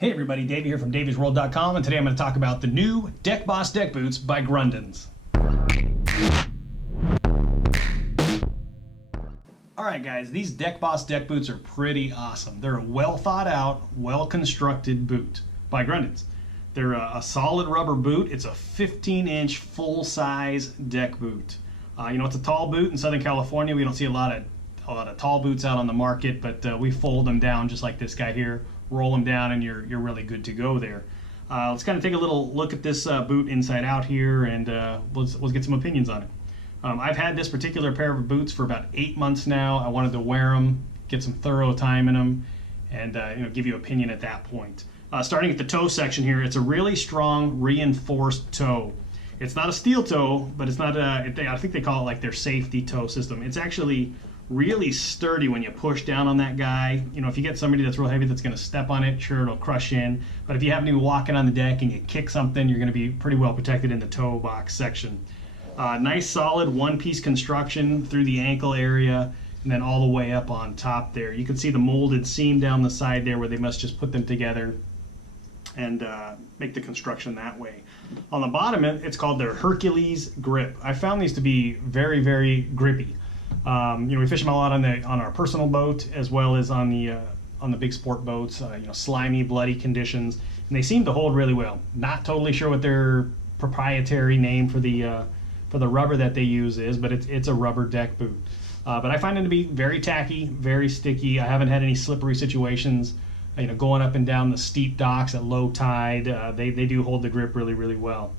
Hey everybody, Davey here from daviesworld.com, and today I'm going to talk about the new Deck-Boss deck boots by Grundens. Alright guys, these Deck-Boss deck boots are pretty awesome. They're a well thought out, well constructed boot by Grundens. They're a solid rubber boot. It's a 15-inch full-size deck boot. It's a tall boot. In Southern California, we don't see a lot of tall boots out on the market, but we fold them down just like this guy here. Roll them down and you're really good to go there. Let's kind of take a little look at this boot inside out here, and let's get some opinions on it. I've had this particular pair of boots for about 8 months now. I wanted to wear them, get some thorough time in them, and give you an opinion at that point. Starting at the toe section here, it's a really strong reinforced toe. It's not a steel toe, but it's not I think they call it like their safety toe system. It's actually really sturdy when you push down on that guy. If you get somebody that's real heavy that's going to step on it, sure, it'll crush in. But if you happen to be walking on the deck and you kick something, you're going to be pretty well protected in the toe box section. Nice solid one-piece construction through the ankle area and then all the way up on top there. You can see the molded seam down the side there where they must just put them together and make the construction that way. On the bottom, it's called their Hercules grip. I found these to be very, very grippy. We fish them a lot on our personal boat as well as on the big sport boats. Slimy, bloody conditions, and they seem to hold really well. Not totally sure what their proprietary name for the rubber that they use is, but it's a rubber deck boot. But I find them to be very tacky, very sticky. I haven't had any slippery situations. Going up and down the steep docks at low tide, they do hold the grip really, really well.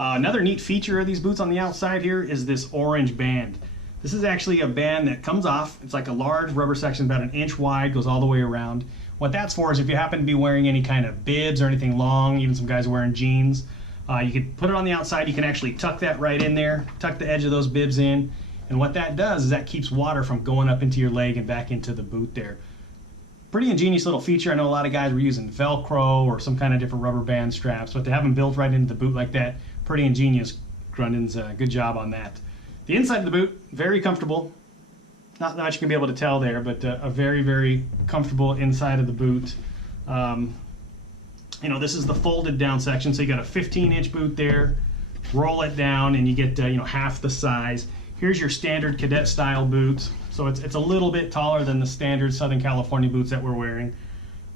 Another neat feature of these boots on the outside here is this orange band. This is actually a band that comes off. It's like a large rubber section about 1 inch wide, goes all the way around. What that's for is if you happen to be wearing any kind of bibs or anything long, even some guys wearing jeans, you could put it on the outside. You can actually tuck that right in there, tuck the edge of those bibs in, and what that does is that keeps water from going up into your leg and back into the boot there. Pretty ingenious little feature. I know a lot of guys were using Velcro or some kind of different rubber band straps, but to have them built right into the boot like that, pretty ingenious. Grundens, good job on that. The inside of the boot, very comfortable. Not much you can be able to tell there, but a very, very comfortable inside of the boot. This is the folded down section, so you got a 15-inch boot there. Roll it down, and you get half the size. Here's your standard cadet style boots. So it's a little bit taller than the standard Southern California boots that we're wearing,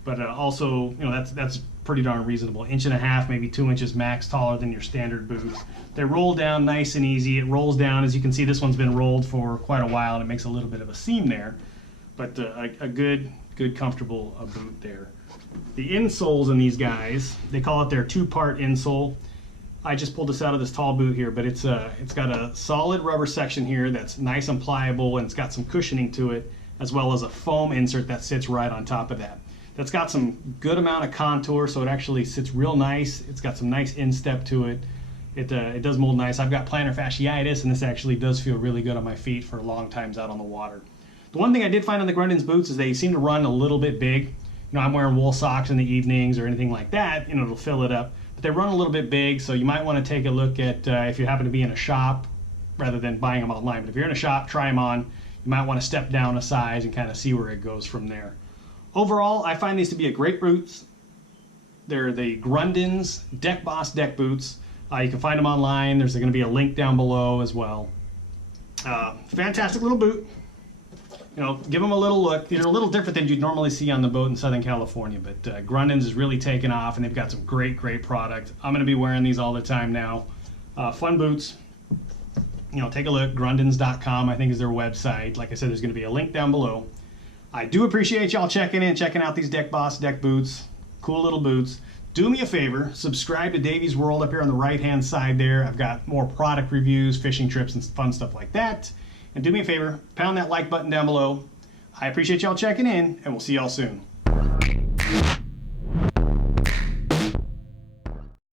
but also that's pretty darn reasonable. 1.5 inches, maybe 2 inches max taller than your standard boots. They roll down nice and easy. It rolls down, as you can see, this one's been rolled for quite a while and it makes a little bit of a seam there, but a good comfortable boot there. The insoles in these guys, they call it their 2-part insole. I just pulled this out of this tall boot here, but it's got a solid rubber section here that's nice and pliable, and it's got some cushioning to it, as well as a foam insert that sits right on top of that. That's got some good amount of contour, so it actually sits real nice. It's got some nice instep to it. It does mold nice. I've got plantar fasciitis, and this actually does feel really good on my feet for long times out on the water. The one thing I did find on the Grundens boots is they seem to run a little bit big. I'm wearing wool socks in the evenings or anything like that, it'll fill it up. But they run a little bit big, so you might want to take a look at if you happen to be in a shop rather than buying them online. But if you're in a shop, try them on. You might want to step down a size and kind of see where it goes from there. Overall, I find these to be a great boots. They're the Grundens Deck-Boss deck boots. You can find them online. There's going to be a link down below as well. Fantastic little boot. Give them a little look. They're a little different than you'd normally see on the boat in Southern California, but Grundens is really taken off, and they've got some great product. I'm going to be wearing these all the time now. Fun boots. Take a look. Grundens.com, I think, is their website. Like I said, there's going to be a link down below. I do appreciate y'all checking out these Deck-Boss deck boots. Cool little boots. Do me a favor, subscribe to Davey's World up here on the right-hand side there. I've got more product reviews, fishing trips, and fun stuff like that. And do me a favor, pound that like button down below. I appreciate y'all checking in, and we'll see y'all soon.